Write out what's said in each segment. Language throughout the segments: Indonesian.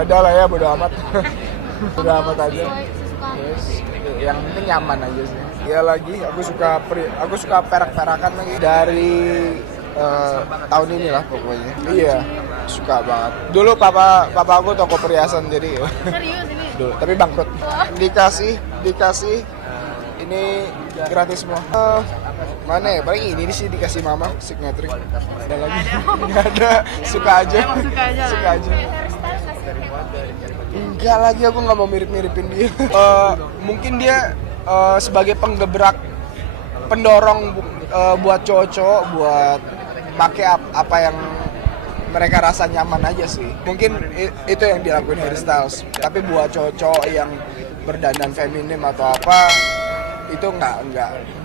ada lah ya, bodo amat. Bodo amat aja. Terus yang penting nyaman aja sih. Ya lagi aku suka perak-perakan lagi dari tahun ini lah pokoknya. Iya, suka banget. Dulu papa aku toko perhiasan jadi. Serius ini? Dulu, tapi bangkrut. Dikasih ini gratis semua. Mana ya? Paling ini sih dikasih mama signature. Ada lagi? Nggak ada. Suka aja. Emang suka aja. Suka aja. Enggak lagi, aku nggak mau mirip-miripin dia. Mungkin dia sebagai penggebrak, pendorong buat cowok-cowok buat pakai apa yang mereka rasa nyaman aja sih. Mungkin itu yang dilakuin Harry Styles. Tapi buat cowok-cowok yang berdandan feminim atau apa, itu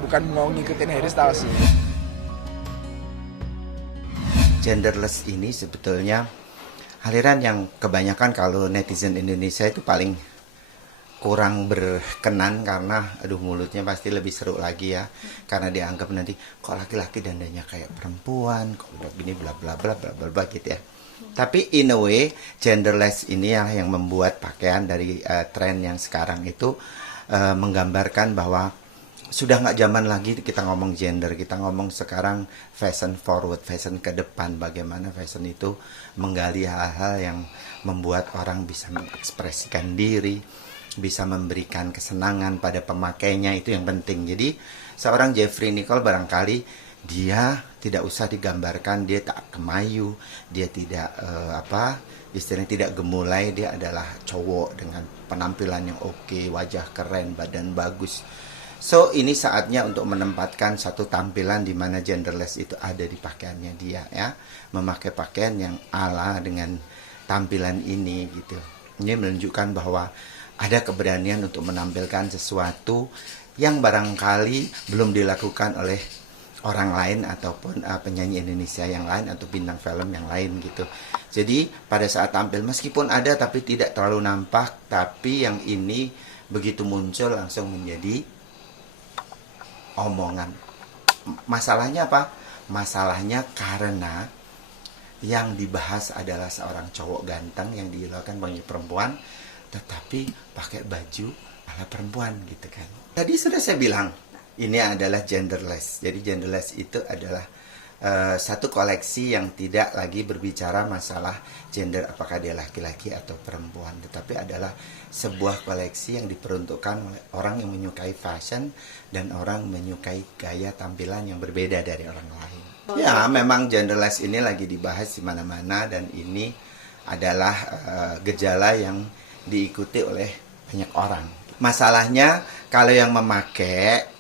bukan mau ngikutin Harry Styles sih. Genderless ini sebetulnya aliran yang kebanyakan kalau netizen Indonesia itu paling kurang berkenan karena mulutnya pasti lebih seru lagi ya, karena dianggap nanti kok laki-laki dandannya kayak perempuan, kok udah gini bla bla bla bla bla bla gitu ya. Tapi in a way genderless ini yang membuat pakaian dari tren yang sekarang itu menggambarkan bahwa sudah nggak zaman lagi kita ngomong gender, kita ngomong sekarang fashion forward, fashion ke depan, bagaimana fashion itu menggali hal-hal yang membuat orang bisa mengekspresikan diri, bisa memberikan kesenangan pada pemakainya, itu yang penting. Jadi seorang Jeffrey Nicole barangkali dia tidak usah digambarkan, dia tak kemayu, dia tidak istilahnya tidak gemulai, dia adalah cowok dengan penampilan yang oke, wajah keren, badan bagus. So ini saatnya untuk menempatkan satu tampilan di mana genderless itu ada di pakaiannya dia ya, memakai pakaian yang ala dengan tampilan ini gitu. Ini menunjukkan bahwa ada keberanian untuk menampilkan sesuatu yang barangkali belum dilakukan oleh orang lain ataupun penyanyi Indonesia yang lain atau bintang film yang lain gitu. Jadi pada saat tampil meskipun ada tapi tidak terlalu nampak, tapi yang ini begitu muncul langsung menjadi omongan. Masalahnya apa? Masalahnya karena yang dibahas adalah seorang cowok ganteng yang diidolakan banyak perempuan, tetapi pakai baju ala perempuan gitu kan. Tadi sudah saya bilang, ini adalah genderless. Jadi genderless itu adalah satu koleksi yang tidak lagi berbicara masalah gender, apakah dia laki-laki atau perempuan, tetapi adalah sebuah koleksi yang diperuntukkan oleh orang yang menyukai fashion dan orang menyukai gaya tampilan yang berbeda dari orang lain. Ya, memang genderless ini lagi dibahas di mana-mana dan ini adalah gejala yang diikuti oleh banyak orang. Masalahnya kalau yang memakai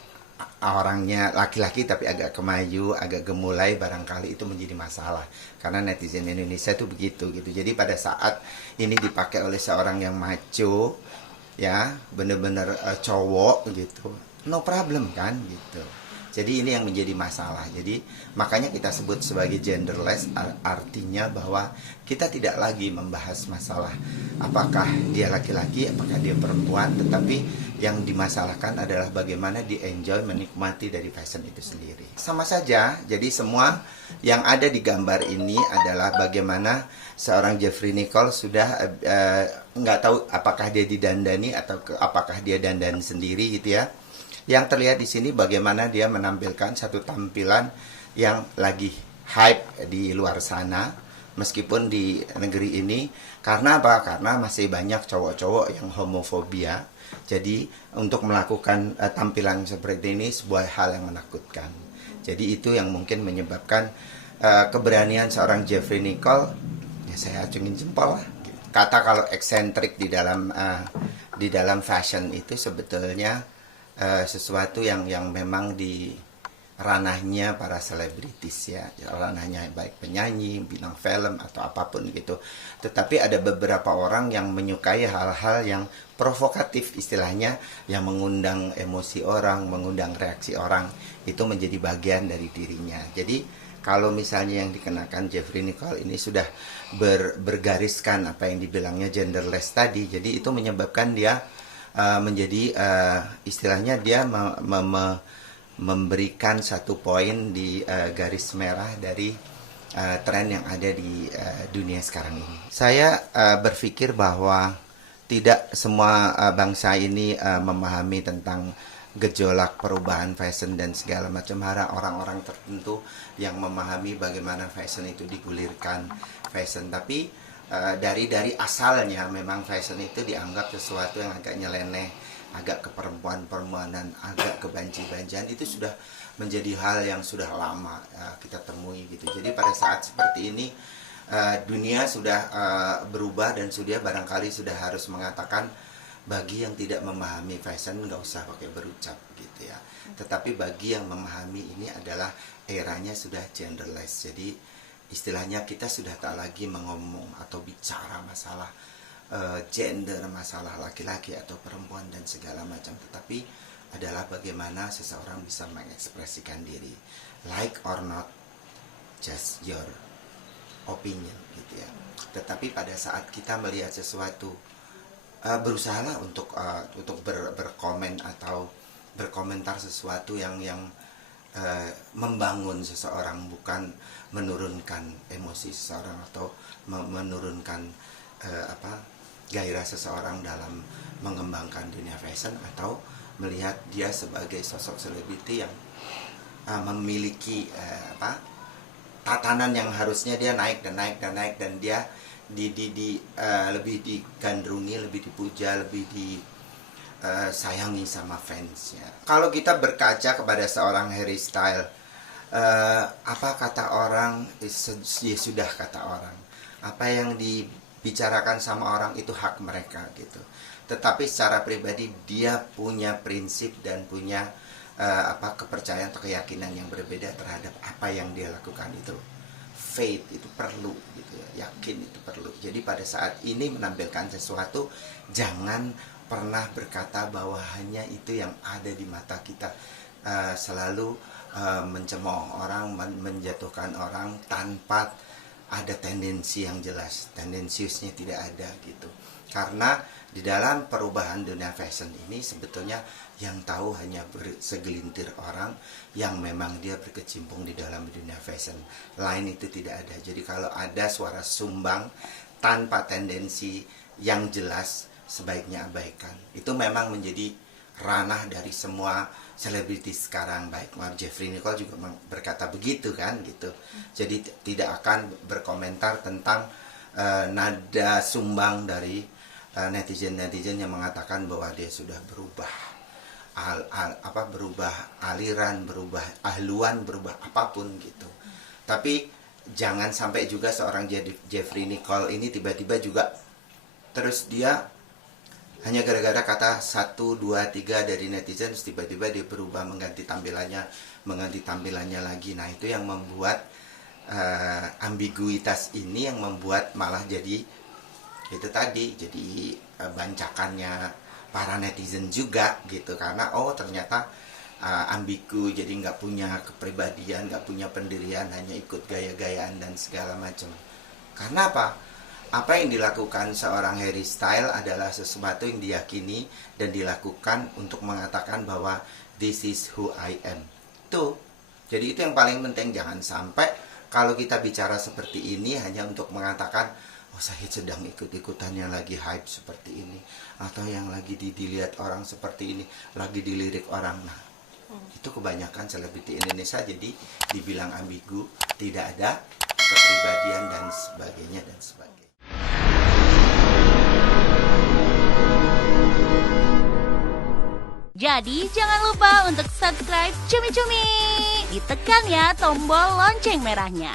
orangnya laki-laki tapi agak kemayu, agak gemulai, barangkali itu menjadi masalah karena netizen Indonesia itu begitu gitu. Jadi pada saat ini dipakai oleh seorang yang macho ya, bener-bener cowok gitu, no problem kan gitu. Jadi ini yang menjadi masalah. Jadi makanya kita sebut sebagai genderless, artinya bahwa kita tidak lagi membahas masalah apakah dia laki-laki, apakah dia perempuan, tetapi yang dimasalahkan adalah bagaimana di-enjoy, menikmati dari fashion itu sendiri. Sama saja, jadi semua yang ada di gambar ini adalah bagaimana seorang Jeffrey Nicole sudah nggak tahu apakah dia didandani atau apakah dia dandan sendiri gitu ya. Yang terlihat di sini bagaimana dia menampilkan satu tampilan yang lagi hype di luar sana, meskipun di negeri ini. Karena apa? Karena masih banyak cowok-cowok yang homofobia. Jadi untuk melakukan tampilan seperti ini sebuah hal yang menakutkan. Jadi itu yang mungkin menyebabkan keberanian seorang Jeffrey Nicole, ya saya acungin jempol lah. Kata kalau eksentrik di dalam fashion itu sebetulnya sesuatu yang memang di ranahnya para selebritis ya, ranahnya baik penyanyi, bintang film atau apapun gitu. Tetapi ada beberapa orang yang menyukai hal-hal yang provokatif istilahnya, yang mengundang emosi orang, mengundang reaksi orang, itu menjadi bagian dari dirinya. Jadi kalau misalnya yang dikenakan Jeffrey Nicole ini sudah bergariskan apa yang dibilangnya genderless tadi, jadi itu menyebabkan dia menjadi istilahnya dia memberikan satu poin di garis merah dari tren yang ada di dunia sekarang ini. Saya berpikir bahwa tidak semua bangsa ini memahami tentang gejolak perubahan fashion dan segala macam. Ada orang-orang tertentu yang memahami bagaimana fashion itu digulirkan fashion, tapi dari asalnya memang fashion itu dianggap sesuatu yang agak nyeleneh, agak keperempuan-perempuanan, agak kebanci-bancian. Itu sudah menjadi hal yang sudah lama kita temui gitu. Jadi pada saat seperti ini dunia sudah berubah dan sudah barangkali sudah harus mengatakan bagi yang tidak memahami fashion nggak usah pakai berucap gitu ya. Tetapi bagi yang memahami ini adalah eranya sudah genderless. Jadi istilahnya kita sudah tak lagi mengomong atau bicara masalah gender, masalah laki-laki atau perempuan dan segala macam. Tetapi adalah bagaimana seseorang bisa mengekspresikan diri. Like or not, just your opinion gitu ya. Tetapi pada saat kita melihat sesuatu, berusahalah untuk berkomen atau berkomentar sesuatu yang membangun seseorang, bukan menurunkan emosi seseorang atau menurunkan gairah seseorang dalam mengembangkan dunia fashion, atau melihat dia sebagai sosok selebriti yang memiliki tatanan yang harusnya dia naik dan dia lebih digandrungi, lebih dipuja, lebih disayangi sama fansnya. Kalau kita berkaca kepada seorang Harry Styles, apa kata orang, ya sudah kata orang. Apa yang dibicarakan sama orang itu hak mereka gitu. Tetapi secara pribadi dia punya prinsip dan punya kepercayaan atau keyakinan yang berbeda terhadap apa yang dia lakukan itu. Faith itu perlu gitu ya, yakin itu perlu. Jadi pada saat ini menampilkan sesuatu, jangan pernah berkata bahwa hanya itu yang ada di mata kita. Selalu mencemooh orang, menjatuhkan orang tanpa ada tendensi yang jelas. Tendensiusnya tidak ada gitu. Karena di dalam perubahan dunia fashion ini sebetulnya yang tahu hanya segelintir orang yang memang dia berkecimpung di dalam dunia fashion. Lain itu tidak ada. Jadi kalau ada suara sumbang tanpa tendensi yang jelas, sebaiknya abaikan. Itu memang menjadi ranah dari semua selebritis sekarang. Baik Jeffrey Nicole juga berkata begitu kan gitu. Jadi tidak akan berkomentar tentang nada sumbang dari netizen yang mengatakan bahwa dia sudah berubah berubah aliran, berubah ahluan, berubah apapun gitu. Tapi jangan sampai juga seorang Jeffrey Nicole ini tiba-tiba juga terus dia hanya gara-gara kata 1, 2, 3 dari netizen terus tiba-tiba dia berubah, mengganti tampilannya lagi. Nah itu yang membuat ambiguitas ini yang membuat malah jadi itu tadi, jadi bancakannya para netizen juga gitu. Karena ternyata ambigu, jadi nggak punya kepribadian, nggak punya pendirian, hanya ikut gaya-gayaan dan segala macam. Karena apa yang dilakukan seorang Harry Styles adalah sesuatu yang diyakini dan dilakukan untuk mengatakan bahwa this is who I am. Jadi itu yang paling penting. Jangan sampai kalau kita bicara seperti ini hanya untuk mengatakan saya sedang ikut-ikutan yang lagi hype seperti ini, atau yang lagi dilihat orang seperti ini, lagi dilirik orang. Nah, itu kebanyakan selebriti Indonesia jadi dibilang ambigu, tidak ada kepribadian dan sebagainya dan sebagainya. Jadi jangan lupa untuk subscribe Cumi Cumi. Ditekan ya tombol lonceng merahnya.